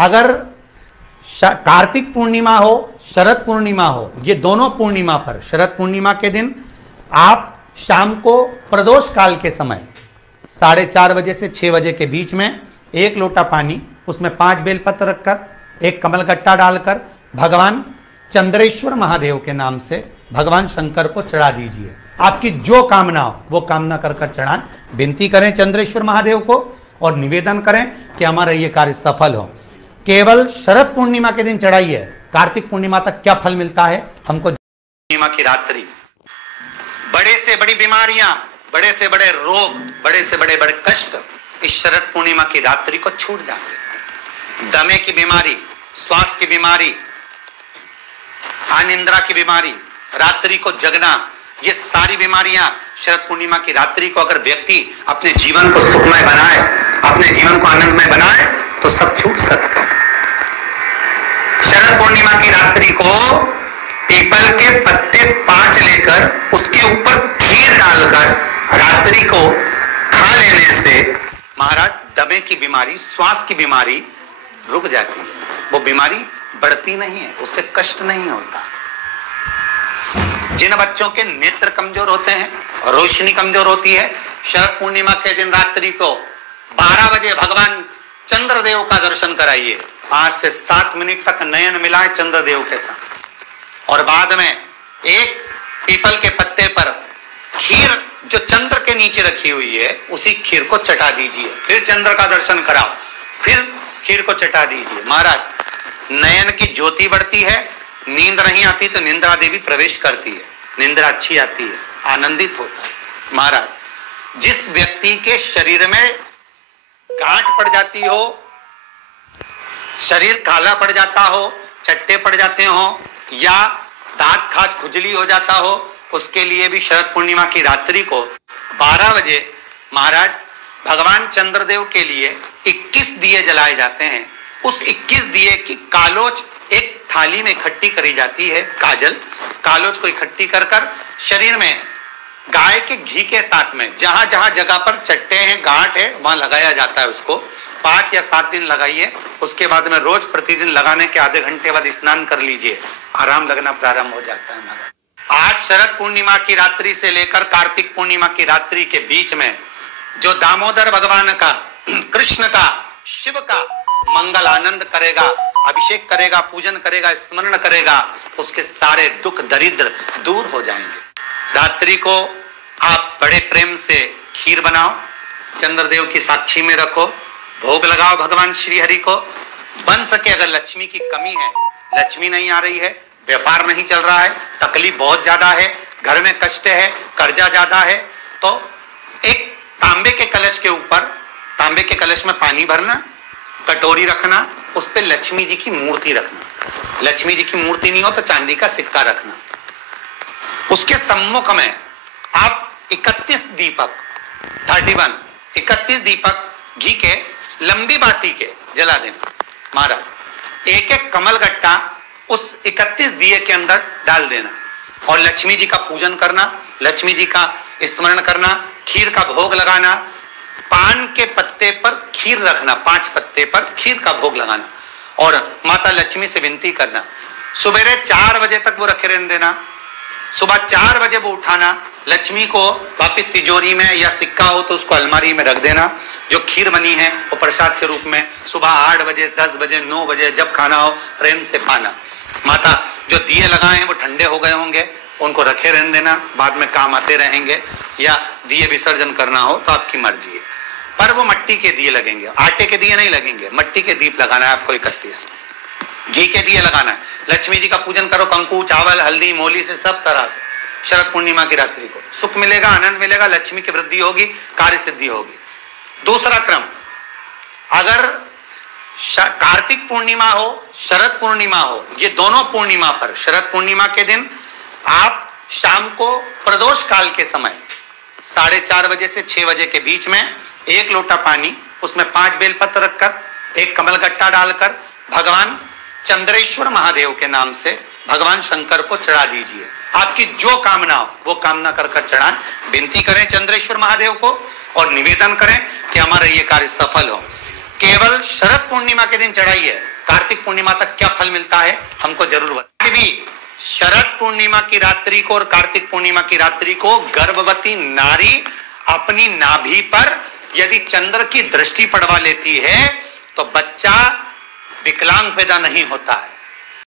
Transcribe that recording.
अगर कार्तिक पूर्णिमा हो, शरद पूर्णिमा हो, ये दोनों पूर्णिमा पर शरद पूर्णिमा के दिन आप शाम को प्रदोष काल के समय 4:30 बजे से 6 बजे के बीच में 1 लोटा पानी, उसमें 5 बेलपत्र रखकर, 1 कमलगट्टा डालकर भगवान चंद्रेश्वर महादेव के नाम से भगवान शंकर को चढ़ा दीजिए। आपकी जो कामना हो वो कामना कर चढ़ाएं। विनती करें चंद्रेश्वर महादेव को और निवेदन करें कि हमारा ये कार्य सफल हो। केवल शरद पूर्णिमा के दिन चढ़ाइए। कार्तिक पूर्णिमा तक क्या फल मिलता है हमको। पूर्णिमा की रात्रि बड़े से बड़ी बीमारियां, बड़े से बड़े रोग, बड़े से बड़े बड़े कष्ट इस शरद पूर्णिमा की रात्रि को छूट जाते हैं। दमे की बीमारी, श्वास की बीमारी, अनिद्रा की बीमारी, रात्रि को जगना, ये सारी बीमारियां शरद पूर्णिमा की रात्रि को अगर व्यक्ति अपने जीवन को सुखमय बनाए, अपने जीवन को आनंदमय बनाए तो सब छूट सकता है। शरद पूर्णिमा की रात्रि को पीपल के पत्ते 5 लेकर उसके ऊपर खीर डालकर रात्रि को खा लेने से महाराज दमे की बीमारी, श्वास की बीमारी रुक जाती है। वो बीमारी बढ़ती नहीं है, उससे कष्ट नहीं होता। जिन बच्चों के नेत्र कमजोर होते हैं, रोशनी कमजोर होती है, शरद पूर्णिमा के दिन रात्रि को 12 बजे भगवान चंद्रदेव का दर्शन कराइए। 5 से 7 मिनट तक नयन मिलाए चंद्रदेव के साथ और बाद में एक पीपल के पत्ते पर खीर जो चंद्र के नीचे रखी हुई है उसी खीर को चटा दीजिए। फिर चंद्र का दर्शन कराओ, फिर खीर को चटा दीजिए। महाराज नयन की ज्योति बढ़ती है, नींद नहीं आती तो निंद्रा देवी प्रवेश करती है, निंद्रा अच्छी आती है, आनंदित होता है। महाराज जिस व्यक्ति के शरीर में गांठ पड़ जाती हो, शरीर काला पड़ जाता हो, चट्टे पड़ जाते हो या दांत खाज खुजली हो जाता हो, उसके लिए भी शरद पूर्णिमा की रात्रि को 12 बजे महाराज भगवान चंद्रदेव के लिए 21 दिए जलाए जाते हैं। उस 21 दिए की कालोच एक थाली में इकट्ठी करी जाती है। कालोच को इकट्ठी कर शरीर में गाय के घी के साथ में जहां जहां जगह पर चट्टे हैं, गांठ है, वहां लगाया जाता है। उसको 5 या 7 दिन लगाइए। उसके बाद में रोज प्रतिदिन लगाने के आधे घंटे बाद स्नान कर लीजिए, आराम लगना प्रारंभ हो जाता है। आज शरद पूर्णिमा की रात्रि से लेकर कार्तिक पूर्णिमा की रात्रि के बीच में जो दामोदर भगवान का, कृष्ण का, शिव का मंगल आनंद करेगा, अभिषेक करेगा, पूजन करेगा, स्मरण करेगा, उसके सारे दुख दरिद्र दूर हो जाएंगे। रात्रि को आप बड़े प्रेम से खीर बनाओ, चंद्रदेव की साक्षी में रखो, भोग लगाओ भगवान श्री हरि को। बन सके अगर लक्ष्मी की कमी है, लक्ष्मी नहीं आ रही है, व्यापार नहीं चल रहा है, तकलीफ बहुत ज्यादा है, घर में कष्ट है, कर्जा ज्यादा है, तो एक तांबे के कलश के ऊपर, तांबे के कलश में पानी भरना, कटोरी रखना, उस पे लक्ष्मी जी की मूर्ति रखना। लक्ष्मी जी की मूर्ति नहीं हो तो चांदी का सिक्का रखना। उसके सम्मुख में आप 31 दीपक 31 दीपक घी के लंबी बाती के जला देना। महाराज एक एक कमल गट्टा उस 31 दिए के अंदर डाल देना और लक्ष्मी जी का पूजन करना, लक्ष्मी जी का स्मरण करना, खीर का भोग लगाना, पान के पत्ते पर खीर रखना, 5 पत्ते पर खीर का भोग लगाना और माता लक्ष्मी से विनती करना। सुबह 4 बजे तक वो रखे रहने देना, सुबह 4 बजे वो उठाना, लक्ष्मी को वापिस तिजोरी में या सिक्का हो तो उसको अलमारी में रख देना। जो खीर बनी है वो प्रसाद के रूप में सुबह 8 बजे, 10 बजे, 9 बजे जब खाना हो प्रेम से खाना। माता जो दिए लगाए हैं वो ठंडे हो गए होंगे, उनको रखे रहने देना, बाद में काम आते रहेंगे, या दिए विसर्जन करना हो तो आपकी मर्जी है। पर वो मिट्टी के दिए लगेंगे, आटे के दिए नहीं लगेंगे, मिट्टी के दीप लगाना है आपको। 31 घी के दिए लगाना है। लक्ष्मी जी का पूजन करो, कंकु, चावल, हल्दी, मोली से, सब तरह से। शरद पूर्णिमा की रात्रि को सुख मिलेगा, आनंद मिलेगा, लक्ष्मी की वृद्धि होगी, कार्य सिद्धि होगी। दूसरा क्रम, अगर कार्तिक पूर्णिमा हो, शरद पूर्णिमा हो, ये दोनों पूर्णिमा पर शरद पूर्णिमा के दिन आप शाम को प्रदोष काल के समय 4:30 बजे से 6 बजे के बीच में 1 लोटा पानी, उसमें 5 बेलपत्र रखकर, 1 कमलगट्टा डालकर भगवान चंद्रेश्वर महादेव के नाम से भगवान शंकर को चढ़ा दीजिए। आपकी जो कामना हो वो कामना कर चढ़ाएं। विनती करें चंद्रेश्वर महादेव को और निवेदन करें कि हमारा ये कार्य सफल हो। केवल शरद पूर्णिमा के दिन चढ़ाइए। कार्तिक पूर्णिमा तक क्या फल मिलता है हमको जरूर बताइए। भी शरद पूर्णिमा की रात्रि को और कार्तिक पूर्णिमा की रात्रि को गर्भवती नारी अपनी नाभि पर यदि चंद्र की दृष्टि पड़वा लेती है तो बच्चा विकलांग पैदा नहीं होता है।